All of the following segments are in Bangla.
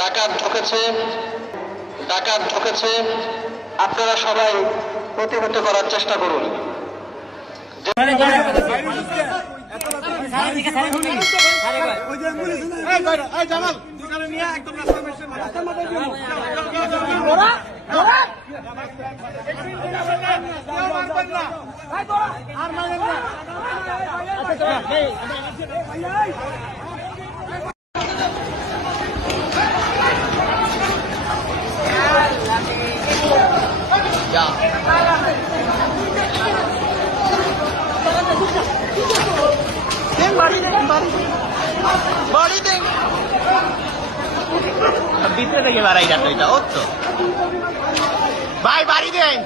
ডাকাত ঢুকেছে, আপনারা সবাই প্রতিহত করার চেষ্টা করুন। ভিতরে থেকে বাড়াই যাতো এটা ওর তো ভাই বাড়ি দেন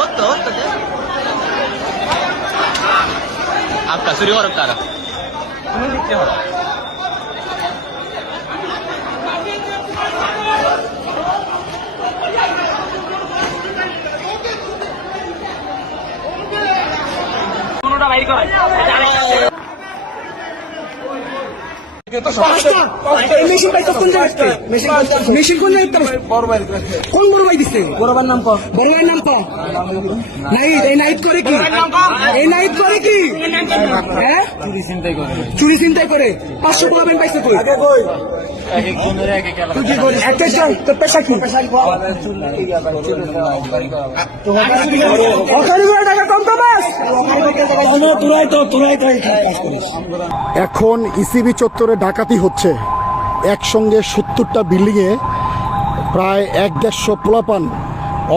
ওর তো आपका सूर्य और तारा तुम्हें दिखते हो বাইর করাই মেশিন কোন কোন বড় ভাই দিচ্ছে বড় ভাইয়ের নাম নাইট। এই নাইট করে কি হ্যাঁ চুরি চিন্তাই করে 500 বড় ব্যাংক পাইছে কই তোর পেশা কি টাকা কম এখন ইসিবি চত্বরে ডাকাতি হচ্ছে। একসঙ্গে 70টা বিল্ডিংয়ে প্রায় 1-150 পোলাপান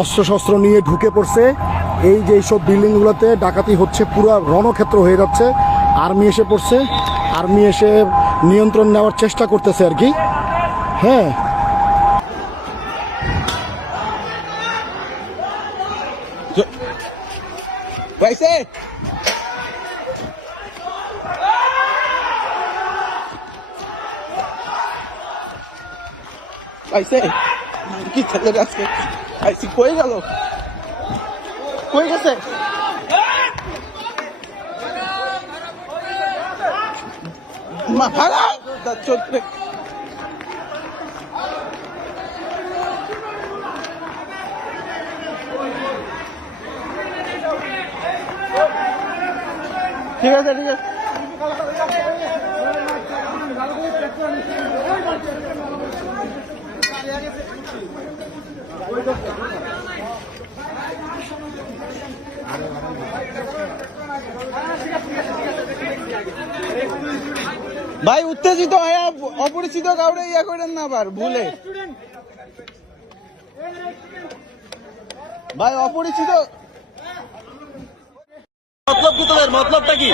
অস্ত্রশস্ত্র নিয়ে ঢুকে পড়ছে। এই যে এইসব বিল্ডিংগুলোতে ডাকাতি হচ্ছে, পুরো রণক্ষেত্র হয়ে যাচ্ছে। আর্মি এসে পড়ছে, আর্মি এসে নিয়ন্ত্রণ নেওয়ার চেষ্টা করতেছে আর কি। হ্যাঁ, পাইছে পাইছে কি খেলে আজকে আইসি কই গেল কই গেছে মা ভাগা চোদ্দে ঠিক আছে ভাই উত্তেজিত হয়ে অপরিচিত কাউরে ইয়া করেন না আবার ভুলে ভাই অপরিচিত মতলবটা কি?